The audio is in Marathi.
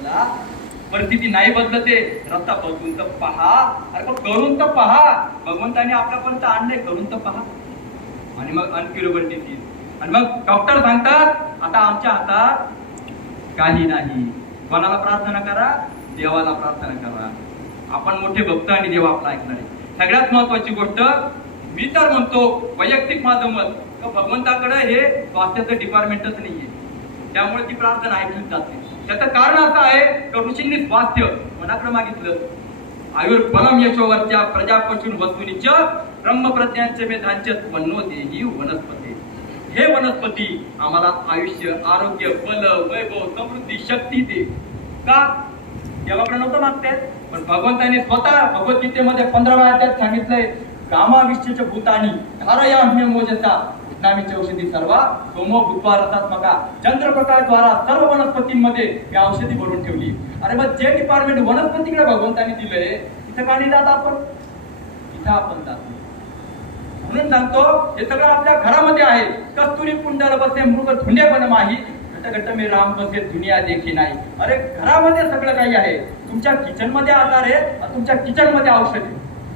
बदला. परिस्थिती नाही बदलते. रस्ता बघून तर पहा. अरे मग करून तर पहा. भगवंताने आपल्यापर्यंत आणले करून तर पहा. आणि मग अनक्युरेबल डिसीज आणि मग डॉक्टर सांगतात आता आमच्या हातात काही नाही. कोणाला प्रार्थना करा? देवाला प्रार्थना करा. आपण मोठे भक्त आणि देव आपला ऐकणार आहे. सगळ्यात महत्वाची गोष्ट मी तर म्हणतो वैयक्तिक माझं मत भगवंताकडे हे स्वास्थ्याचं डिपार्टमेंटच नाहीये. त्यामुळे ती प्रार्थना ऐकली जाते. त्याचं कारण असं आहे की ऋषींनी स्वास्थ्य मनाकडे मागितलं. आयुर्बलम यशोवरच्या प्रजापशून वस्तुनिच ब्रह्मप्रज्ञांचे मेधांचे वनोते ही वनस्पती. हे वनस्पती आम्हाला आयुष्य आरोग्य बल वैभव समृद्धी शक्ती दे. का? देवाकडे नव्हतं मागतायत पण भगवंताने स्वतः भगवद्गीतेमध्ये पंधराव्या त्यात सांगितलंय कामाविष्यच्या भूतानी धारया मोजसा नामीची औषधी सर्वा सोमो भूत्वा चंद्रप्रकाशद्वारा सर्व वनस्पतींमध्ये मी औषधी भरून ठेवली. अरे मग जे डिपार्टमेंट वनस्पतीकडे भगवंताने दिलंय तिथं का नाही जात आपण. इथं आपण जातो म्हणून सांगतो हे सगळं आपल्या घरामध्ये आहे. कस्तुरी कुंडल बसे मृग धुंडे पण माही. घट घट मी राम बसे दुनिया देखी नाही. अरे घरामध्ये सगळं काही आहे. तुमच्या किचनमध्ये आजार आहे तुमच्या किचनमध्ये औषध. आहे